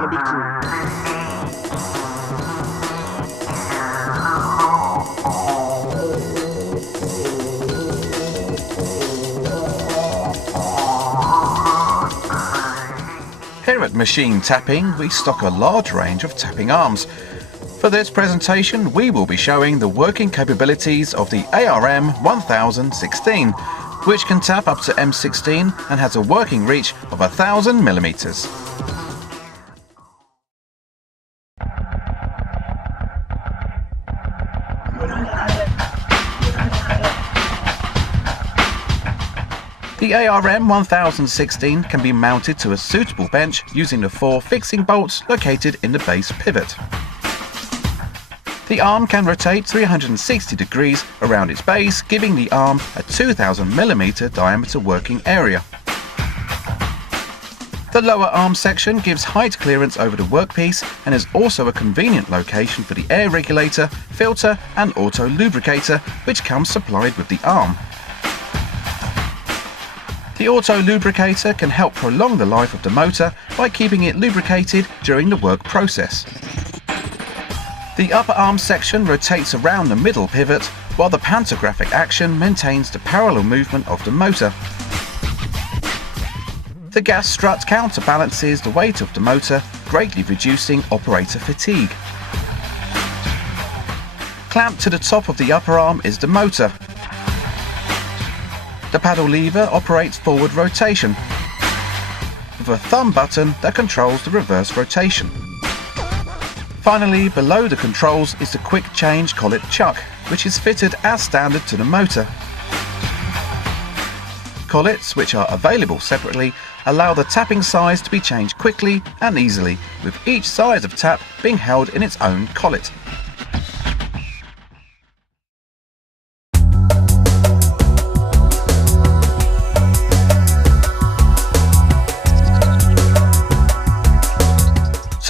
want to be cool. Here at Machine Tapping, we stock a large range of tapping arms. For this presentation, we will be showing the working capabilities of the ARM-1000-16, which can tap up to M16 and has a working reach of 1000 millimeters. The ARM-1000-16 can be mounted to a suitable bench using the 4 fixing bolts located in the base pivot. The arm can rotate 360 degrees around its base, giving the arm a 2000 mm diameter working area. The lower arm section gives height clearance over the workpiece and is also a convenient location for the air regulator, filter and auto lubricator, which comes supplied with the arm. The auto lubricator can help prolong the life of the motor by keeping it lubricated during the work process. The upper arm section rotates around the middle pivot, while the pantographic action maintains the parallel movement of the motor. The gas strut counterbalances the weight of the motor, greatly reducing operator fatigue. Clamped to the top of the upper arm is the motor. The paddle lever operates forward rotation, with a thumb button that controls the reverse rotation. Finally, below the controls is the quick change collet chuck, which is fitted as standard to the motor. Collets, which are available separately, allow the tapping size to be changed quickly and easily, with each size of tap being held in its own collet.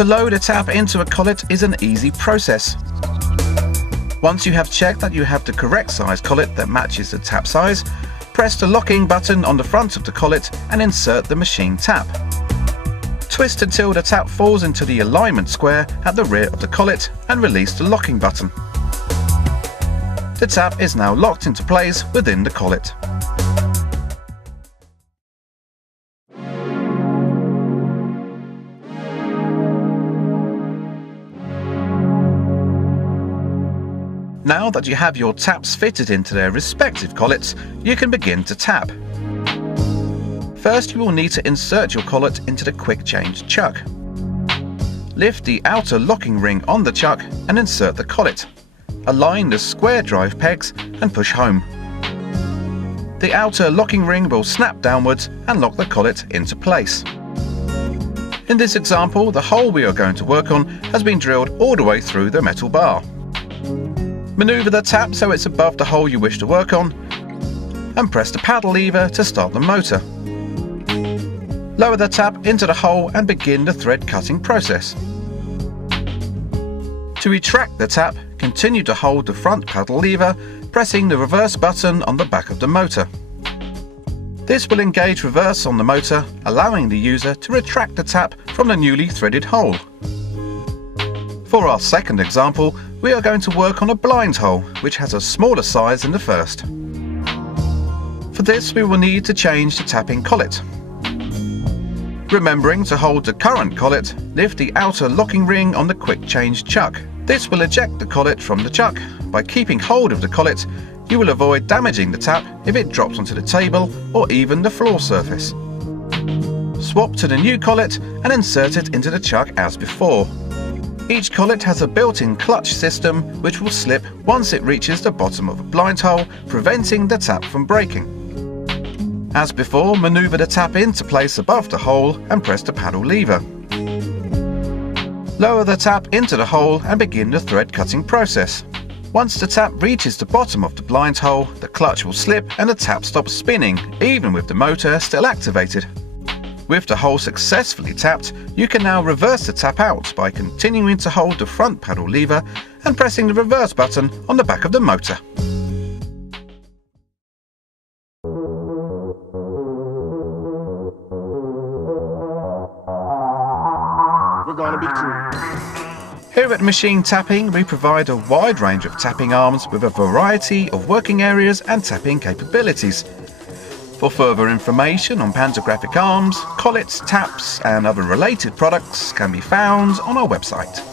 To load a tap into a collet is an easy process. Once you have checked that you have the correct size collet that matches the tap size, press the locking button on the front of the collet and insert the machine tap. Twist until the tap falls into the alignment square at the rear of the collet and release the locking button. The tap is now locked into place within the collet. Now that you have your taps fitted into their respective collets, you can begin to tap. First, you will need to insert your collet into the quick change chuck. Lift the outer locking ring on the chuck and insert the collet. Align the square drive pegs and push home. The outer locking ring will snap downwards and lock the collet into place. In this example, the hole we are going to work on has been drilled all the way through the metal bar. Maneuver the tap so it's above the hole you wish to work on, and press the paddle lever to start the motor. Lower the tap into the hole and begin the thread cutting process. To retract the tap, continue to hold the front paddle lever, pressing the reverse button on the back of the motor. This will engage reverse on the motor, allowing the user to retract the tap from the newly threaded hole. For our second example, we are going to work on a blind hole, which has a smaller size than the first. For this, we will need to change the tapping collet. Remembering to hold the current collet, lift the outer locking ring on the quick change chuck. This will eject the collet from the chuck. By keeping hold of the collet, you will avoid damaging the tap if it drops onto the table or even the floor surface. Swap to the new collet and insert it into the chuck as before. Each collet has a built-in clutch system which will slip once it reaches the bottom of a blind hole, preventing the tap from breaking. As before, maneuver the tap into place above the hole and press the paddle lever. Lower the tap into the hole and begin the thread cutting process. Once the tap reaches the bottom of the blind hole, the clutch will slip and the tap stops spinning, even with the motor still activated. With the hole successfully tapped, you can now reverse the tap out by continuing to hold the front paddle lever and pressing the reverse button on the back of the motor. We're gonna be cool. Here at Machine Tapping, we provide a wide range of tapping arms with a variety of working areas and tapping capabilities. For further information on pantographic arms, collets, taps and other related products can be found on our website.